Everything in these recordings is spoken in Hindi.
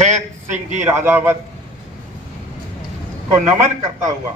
खेत सिंह जी राजावत को नमन करता हुआ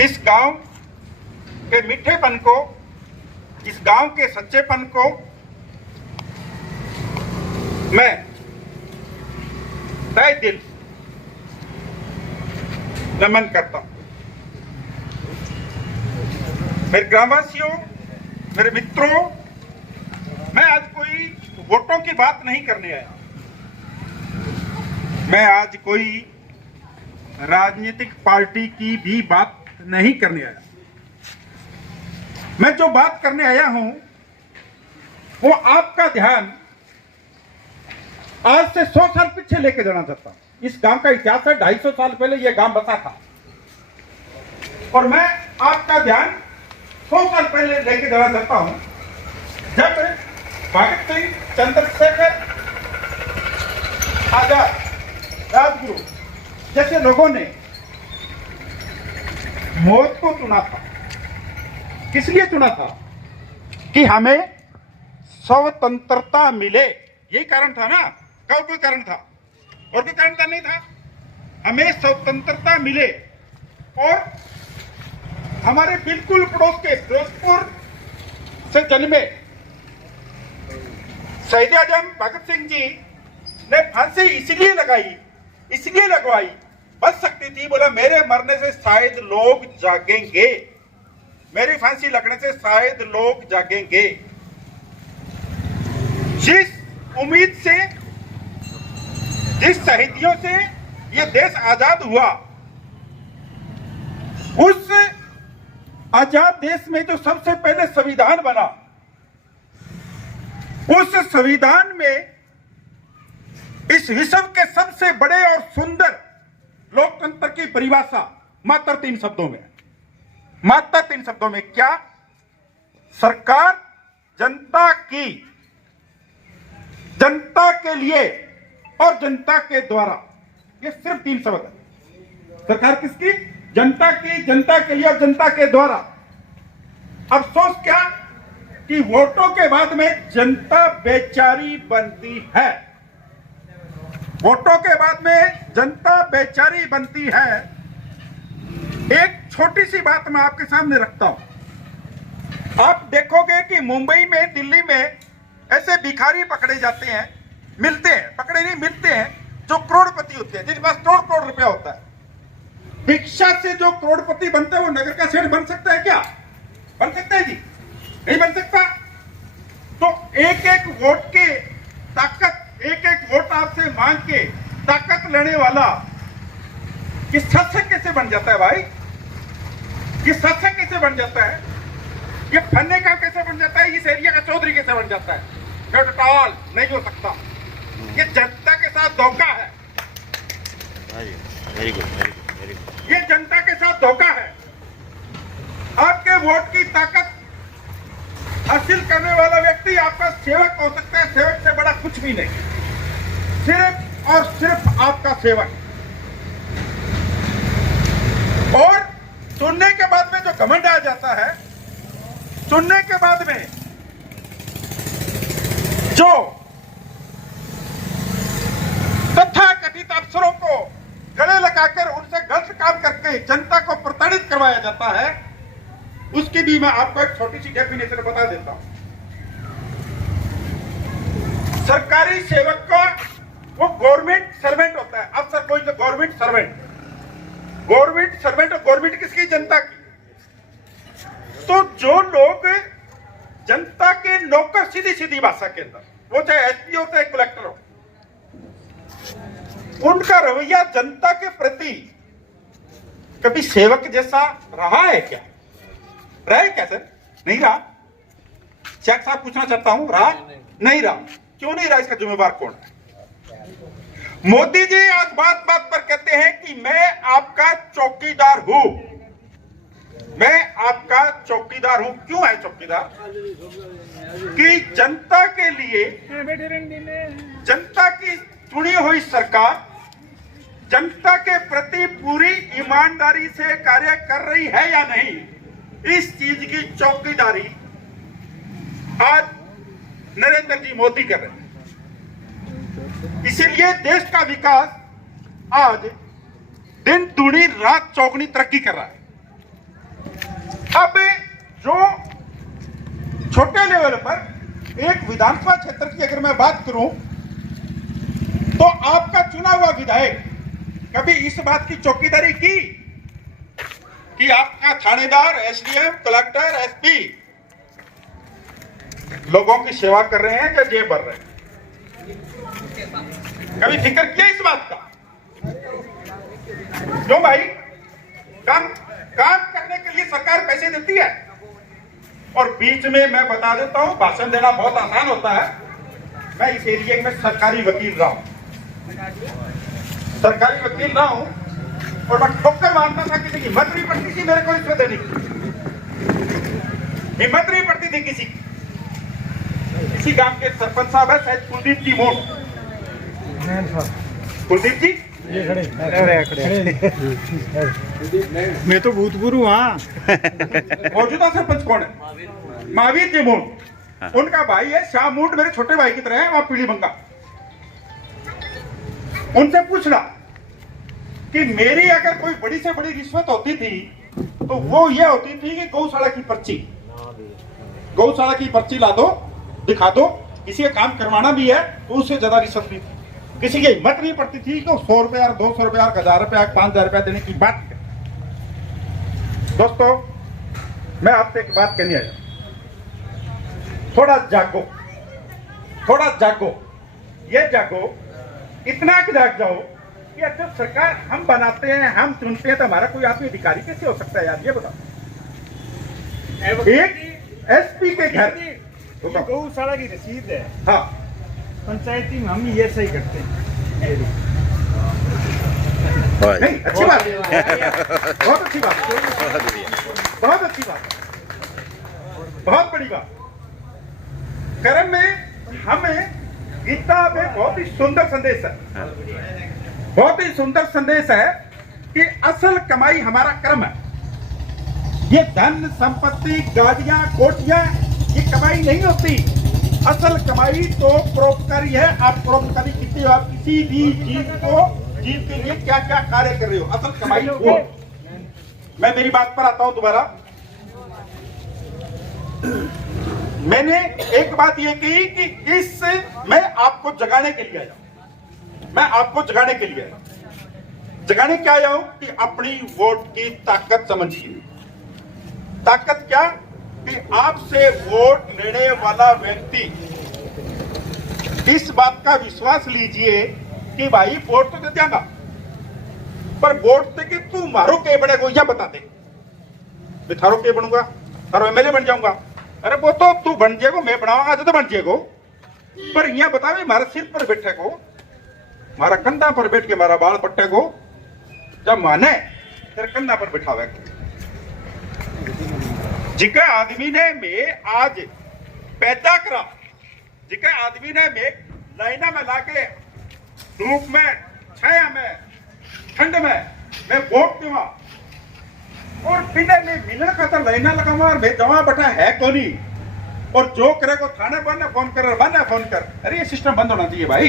इस गांव के मीठेपन को, इस गांव के सच्चेपन को मैं तहे दिल नमन करता हूं। मेरे ग्रामवासियों, मेरे मित्रों, मैं आज कोई वोटों की बात नहीं करने आया। मैं आज कोई राजनीतिक पार्टी की भी बात नहीं करने आया। मैं जो बात करने आया हूं वो आपका ध्यान आज से 100 साल पीछे लेके जाना चाहता हूं। इस गांव का इतिहास है, 250 साल पहले यह गांव बसा था और मैं आपका ध्यान 100 साल पहले लेके जाना चाहता हूं, जब भगत सिंह, चंद्रशेखर आजाद, राजगुरु जैसे लोगों ने मौत को चुना था। किस लिए चुना था? कि हमें स्वतंत्रता मिले, यही कारण था ना। क्या कोई कारण था? और कोई कारण था? नहीं था। हमें स्वतंत्रता मिले और हमारे बिल्कुल पड़ोस के फिरोजपुर से जन्मे शहीद आजम भगत सिंह जी ने फांसी इसलिए लगवाई, बच सकती थी। बोला मेरे मरने से शायद लोग जागेंगे, मेरी फांसी लगने से शायद लोग जागेंगे। जिस उम्मीद से, जिस शहीदियों से ये देश आजाद हुआ, उस आजाद देश में जो सबसे पहले संविधान बना, उस संविधान में इस विश्व के सबसे बड़े और सुंदर लोकतंत्र की परिभाषा मात्र 3 शब्दों में, मात्र 3 शब्दों में। क्या? सरकार जनता की, जनता के लिए और जनता के द्वारा। ये सिर्फ 3 शब्द है। सरकार किसकी? जनता की, जनता के लिए और जनता के द्वारा। अफसोस क्या कि वोटों के बाद में जनता बेचारी बनती है। वोटों के बाद में जनता बेचारी बनती है। एक छोटी सी बात मैं आपके सामने रखता हूं। आप देखोगे कि मुंबई में, दिल्ली में ऐसे भिखारी पकड़े जाते हैं, मिलते हैं, पकड़े नहीं मिलते हैं, जो करोड़पति होते हैं, जिनके पास करोड़ रुपया होता है। भिक्षा से जो करोड़पति बनता है वो नगर का सेठ बन सकता है क्या? बन सकता है जी? नहीं बन सकता। तो एक एक वोट के ताकत, एक एक वोट आपसे मांग के ताकत लेने वाला ये शासक कैसे बन जाता है भाई? ये शासक कैसे बन जाता है? ये फन्ने का कैसे बन जाता है? इस एरिया का चौधरी कैसे बन जाता है? टोटल नहीं हो सकता। ये जनता के साथ धोखा है। Very good. ये जनता के साथ धोखा है। आपके वोट की ताकत हासिल करने वाला व्यक्ति आपका सेवक हो सकता है। सेवक से बड़ा कुछ भी नहीं, सिर्फ और सिर्फ आपका सेवक। और सुनने के बाद में जो घमंड आ जाता है, सुनने के बाद में जो तथाकथित अफसरों को गले लगाकर उनसे गलत काम करके जनता को प्रताड़ित करवाया जाता है, उसकी भी मैं आपको एक छोटी सी डेफिनेशन बता देता हूं। सरकारी सेवक का वो गवर्नमेंट सर्वेंट होता है। अफसर कोई तो गवर्नमेंट सर्वेंट, गवर्नमेंट सर्वेंट। और गवर्नमेंट किसकी? जनता की। तो जो लोग जनता के नौकर, सीधी सीधी भाषा के अंदर, वो चाहे एसपी हो चाहे कलेक्टर हो, उनका रवैया जनता के प्रति कभी सेवक जैसा रहा है क्या? रहा है क्या सर? नहीं रहा। शेख साहब पूछना चाहता हूं, रहा? नहीं रहा। क्यों नहीं रहा? इसका जिम्मेवार कौन है? मोदी जी आज बात बात पर कहते हैं कि मैं आपका चौकीदार हूं, मैं आपका चौकीदार हूं। क्यों है चौकीदार? कि जनता के लिए, जनता की चुनी हुई सरकार जनता के प्रति पूरी ईमानदारी से कार्य कर रही है या नहीं, इस चीज की चौकीदारी आज नरेंद्र जी मोदी कर रहे हैं। इसीलिए देश का विकास आज दिन दुनी रात चौगुनी तरक्की कर रहा है। अब जो छोटे लेवल पर एक विधानसभा क्षेत्र की अगर मैं बात करूं तो आपका चुना हुआ विधायक कभी इस बात की चौकीदारी की कि आपका थानेदार, एसडीएम, कलेक्टर, एसपी लोगों की सेवा कर रहे हैं या जेब भर रहे हैं? कभी फिक्र किया इस बात का? क्यों भाई? काम करने के लिए सरकार पैसे देती है। और बीच में मैं बता देता हूं, भाषण देना बहुत आसान होता है। मैं इस एरिया में सरकारी वकील रहा हूं, और मैं ठोकर मारता था, किसी की हिम्मत नहीं पड़ती थी मेरे को रिश्वत देने की, हिम्मत नहीं पड़ती थी किसी की। इसी गांव के सरपंच साहब है, शायद कुलदीप जी मोड़, कुलदीप जी ये खड़े मैं तो भूतपूर्व हाँ। मौजूदा सरपंच कौन है? महावीर जी मूंड, उनका भाई है श्याम मूंड, मेरे छोटे भाई की तरह है, वहां पीली बंगा। उनसे पूछना कि मेरी अगर कोई बड़ी से बड़ी रिश्वत होती थी तो वो ये होती थी कि गौशाला की पर्ची ला दो, दिखा दो, किसी का काम करवाना भी है तो उससे ज्यादा रिश्वत भी थी। किसी की हिम्मत नहीं पड़ती थी कि 100 रुपया, 200 रुपया, 1000 रुपया, 5000 रुपया देने की बात है। दोस्तों, मैं आपसे एक बात कहनी आया, थोड़ा जागो, ये जागो, इतना कि जाग जाओ कि जब सरकार हम बनाते हैं, हम चुनते हैं, तो हमारा कोई आदमी अधिकारी कैसे हो सकता है यार? ये बताओ। एक एसपी के घर गौशाला की रसीद है, हाँ, पंचायती में हम ये सही करते हैं। नहीं, अच्छी बात है, बहुत अच्छी बात, बहुत अच्छी बात, बहुत बड़ी बात। कर्म में हमें गीता में बहुत ही सुंदर संदेश है, बहुत ही सुंदर संदेश है कि असल कमाई हमारा कर्म है। ये धन संपत्ति, गाड़ियां, कोठियां, ये कमाई नहीं होती। असल कमाई तो परोपकारी है। आप परोपकारी कितनी हो, आप किसी भी जीव के लिए क्या क्या कार्य कर रहे हो, असल कमाई वो। मैं मेरी बात पर आता हूं दोबारा। मैंने एक बात ये की कि मैं आपको जगाने के लिए आया, मैं आपको जगाने के लिए आया। जगाने क्या आया हूं कि अपनी वोट की ताकत समझिए। ताकत क्या कि आपसे वोट लेने वाला व्यक्ति इस बात का विश्वास लीजिए कि भाई वोट तो दे देगा, पर वोट दे के तू मारो के बनेगा, या बता दे, मैं थारो के बनूंगा, थारो एमएलए बन जाऊंगा। अरे वो तो तू बन जाएगो, मैं बनाऊंगा तो बन जाएगो, पर यहां बता मारा सिर पर बैठे को, मारा कंधा पर बैठ के मारा बाल पट्टे को, जब माने तेरे कंधा पर बैठावे। जिका आदमी ने मैं आज पैदा करा, जिका आदमी ने मैं लाइना में लाके धूप में, छाया में, ठंड में मैं वोट दूंगा, और बिना में मिलने का तो लाइना लगाऊंगा, और मैं जमा बैठा है कोनी, और जो करे को थाने बंद फोन कर। अरे ये सिस्टम बंद होना चाहिए भाई,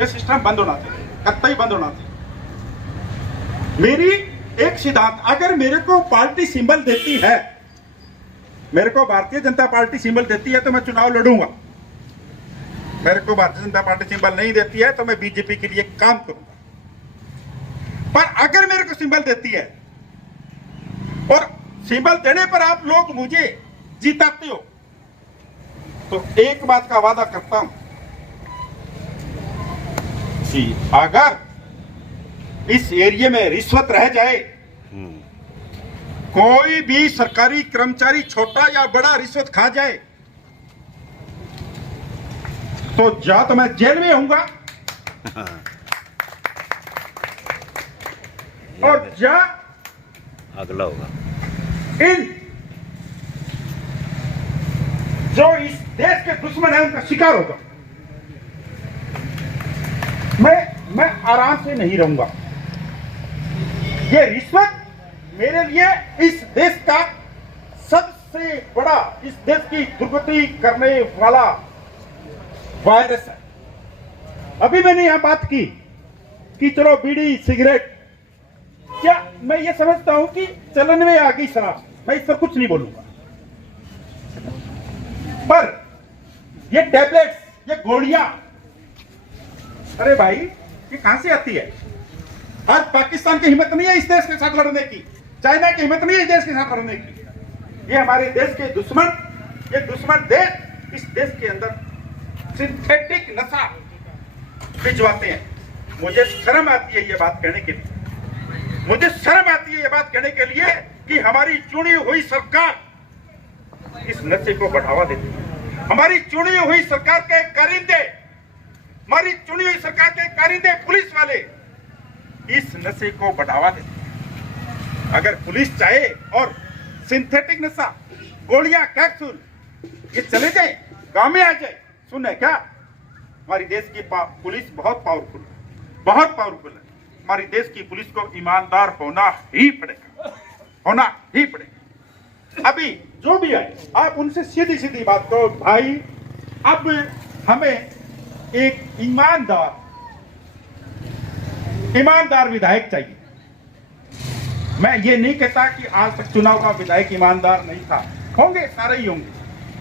ये सिस्टम बंद होना चाहिए, कतई बंद होना चाहिए। मेरी एक सिद्धांत, अगर मेरे को पार्टी सिंबल देती है, मेरे को भारतीय जनता पार्टी सिंबल देती है तो मैं चुनाव लड़ूंगा। मेरे को भारतीय जनता पार्टी सिंबल नहीं देती है तो मैं बीजेपी के लिए काम करूंगा। पर अगर मेरे को सिंबल देती है और सिंबल देने पर आप लोग मुझे जिताते हो, तो एक बात का वादा करता हूं कि अगर इस एरिया में रिश्वत रह जाए, कोई भी सरकारी कर्मचारी छोटा या बड़ा रिश्वत खा जाए, तो या तो मैं जेल में होऊंगा और या अगला होगा इन जो इस देश के दुश्मन है उनका शिकार होगा। मैं आराम से नहीं रहूंगा। ये रिश्वत मेरे लिए इस देश का सबसे बड़ा, इस देश की दुर्गति करने वाला वायरस है। अभी मैंने यहां बात की कि चलो बीड़ी सिगरेट, क्या मैं ये समझता हूं कि चलन में आ गई शराब, मैं इस पर कुछ नहीं बोलूंगा, पर ये टैबलेट्स, ये गोलियां, अरे भाई ये कहां से आती है? आज पाकिस्तान की हिम्मत नहीं है इस देश के साथ लड़ने की, चाइना की हिम्मत नहीं है इस देश के साथ लड़ने की। ये हमारे देश के दुश्मन, ये दुश्मन देश इस देश के अंदर सिंथेटिक नशा भिजवाते हैं। मुझे शर्म आती है ये बात कहने के लिए, मुझे शर्म आती है ये बात कहने के लिए कि हमारी चुनी हुई सरकार इस नशे को बढ़ावा देती है। हमारी चुनी हुई सरकार के कारिंदे, हमारी चुनी हुई सरकार के कारिंदे पुलिस वाले इस नशे को बढ़ावा देते हैं। अगर पुलिस चाहे और सिंथेटिक नशा, गोलियां, कैप्सूल ये चले जाए, गांव में आ जाए, सुने क्या? हमारी देश की पुलिस बहुत पावरफुल है, बहुत पावरफुल है। हमारी देश की पुलिस को ईमानदार होना ही पड़ेगा, होना ही पड़ेगा। अभी जो भी आए आप उनसे सीधी सीधी बात करो, भाई अब हमें एक ईमानदार विधायक चाहिए। मैं ये नहीं कहता कि आज तक चुनाव का विधायक ईमानदार नहीं था, होंगे सारे ही होंगे,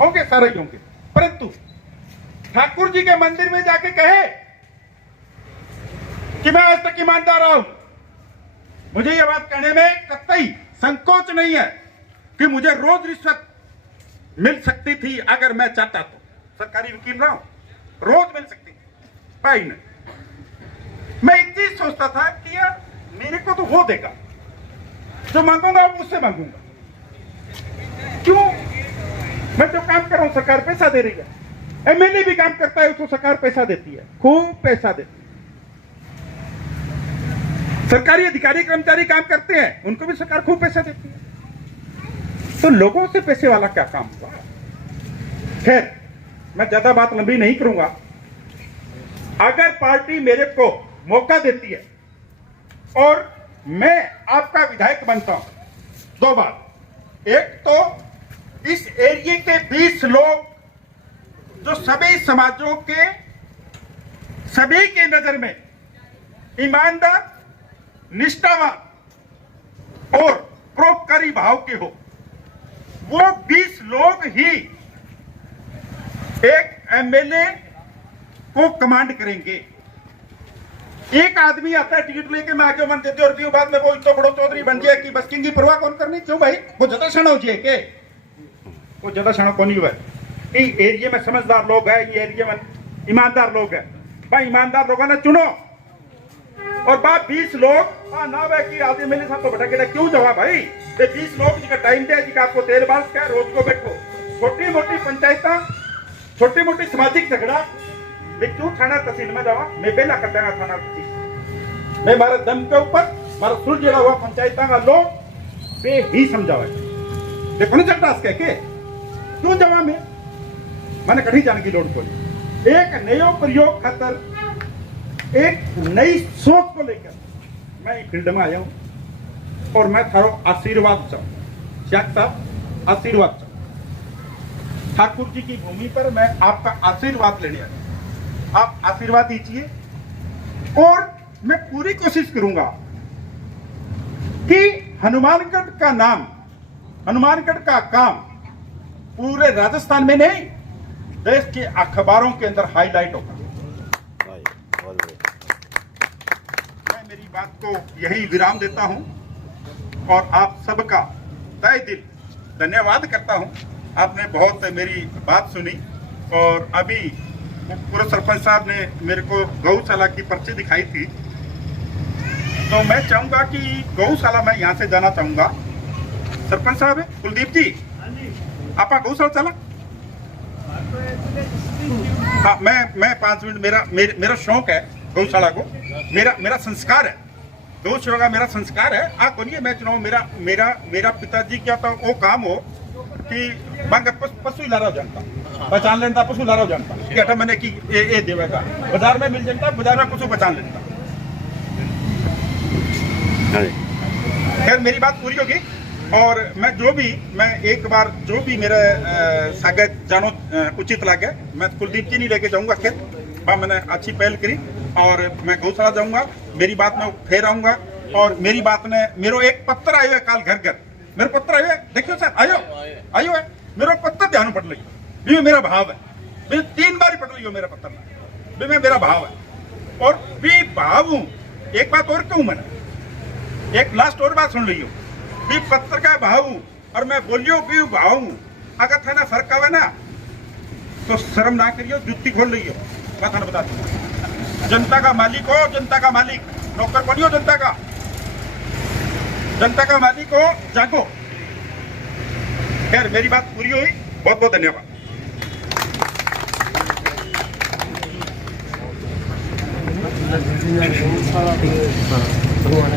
होंगे सारे ही होंगे, परंतु ठाकुर जी के मंदिर में जाके कहे कि मैं आज तक ईमानदार रहा हूं, मुझे यह बात कहने में कतई संकोच नहीं है कि मुझे रोज रिश्वत मिल सकती थी अगर मैं चाहता तो। सरकारी वकील रहा हूं, रोज मिल सकती थी, भाई नहीं। मैं एक चीज सोचता था कि यार मेरे को तो वो देगा, जो मांगूंगा वो मुझसे मांगूंगा, क्यों? मैं जो काम कर रहा हूं सरकार पैसा दे रही है, एमएलए भी काम करता है उसको सरकार पैसा देती है, खूब पैसा देती है। सरकारी अधिकारी कर्मचारी काम करते हैं, उनको भी सरकार खूब पैसा देती है। तो लोगों से पैसे वाला क्या काम हुआ? खैर मैं ज्यादा बात लंबी नहीं करूंगा। अगर पार्टी मेरे को मौका देती है और मैं आपका विधायक बनता हूं, दो बात। एक तो इस एरिया के 20 लोग जो सभी समाजों के, सभी के नजर में ईमानदार, निष्ठावान और परोपकारी भाव के हो, वो 20 लोग ही एक एमएलए को कमांड करेंगे। एक आदमी आता है टिकट लेके, मैं आगे मन देते और बाद में वो इतना बड़ो चौधरी बन जाए कि बस्किंग की परवाह कौन करनी? क्यों भाई? वो ज्यादा क्षण हो जाए के, वो ज्यादा क्षण कौन ही हुआ? एरिया में समझदार लोग हैं, ये एरिया में ईमानदार लोग हैं, भाई ईमानदार लोगों ने चुनो। और बात 20 लोग ना भाई कि आदमी मेरे साथ तो भटक क्यों जवा भाई? ये 20 लोग जिसका टाइम दे, जिसका आपको तेल बाल क्या रोज को बैठो, छोटी मोटी पंचायत, छोटी मोटी सामाजिक झगड़ा क्यों थाना तहसील में जावा? मैं बेला कर देगा थाना तहसील मैं, मारे दम के ऊपर मारा सुलझा हुआ पंचायत का लोग बे ही समझावा। देखो ना चलता के क्यों जवा? मैंने कहीं जाने की लोड़ पड़ी। एक नयो प्रयोग खातर, एक नई सोच को लेकर मैं फील्ड में आया हूं और मैं थारो आशीर्वाद चाहूं, शेख साहब आशीर्वाद चाहूं। ठाकुर जी की भूमि पर मैं आपका आशीर्वाद लेने आया, आप आशीर्वाद दीजिए और मैं पूरी कोशिश करूंगा कि हनुमानगढ़ का नाम, हनुमानगढ़ का काम पूरे राजस्थान में नहीं, देश के अखबारों के अंदर हाईलाइट होगा। मैं मेरी बात को यही विराम देता हूं और आप सबका तहे दिल धन्यवाद करता हूं। आपने बहुत मेरी बात सुनी और अभी पूरे सरपंच साहब ने मेरे को गौशाला की पर्ची दिखाई थी, तो मैं चाहूंगा कि गौशाला में यहां से जाना चाहूंगा। सरपंच साहब कुलदीप जी, आप गौशाला चला? हाँ, मैं 5 मिनट, मेरा शौक है गौशाला को, मेरा संस्कार है, गौशाला का मेरा संस्कार है। आप बोलिए, मैं चुनाव मेरा पिताजी क्या था वो काम हो कि पशु लारा जानता, पहचान लेता, पशु लारा जानता क्या मैंने कि ए देवेगा बाजार में मिल जाता, बाजार में पशु पहचान लेता। खैर मेरी बात पूरी होगी और मैं एक बार जो भी मेरा स्वागत जानो उचित लगे, मैं कुलदीप जी नहीं लेके जाऊंगा खेत, वहाँ मैंने अच्छी पहल करी और मैं गौशाला जाऊंगा, मेरी बात में फिर आऊंगा और मेरी बात में मेरो एक पत्र आयो है काल घर घर मेरे पत्र आयो है, देखियो सर आयो है मेरा पत्र ध्यान पड़ लियो भी मेरा भाव है, भी 3 बार पढ़ लियो मेरा पत्र भी मैं मेरा भाव है और भी भाव हूँ। एक बात और कहूँ मैंने, एक लास्ट और बात सुन लियो भी पत्र का भाव हूँ और मैं बोलियो भी भाव हूँ। अगर थाना फर्क आवे ना तो शर्म ना करियो, जुत्ती खोल लियो। मैं थाना बता दूं, जनता का मालिक हो, जनता का मालिक, नौकर बनियो जनता का मालिक हो, जागो। खैर मेरी बात पूरी हुई, बहुत बहुत धन्यवाद। भगवान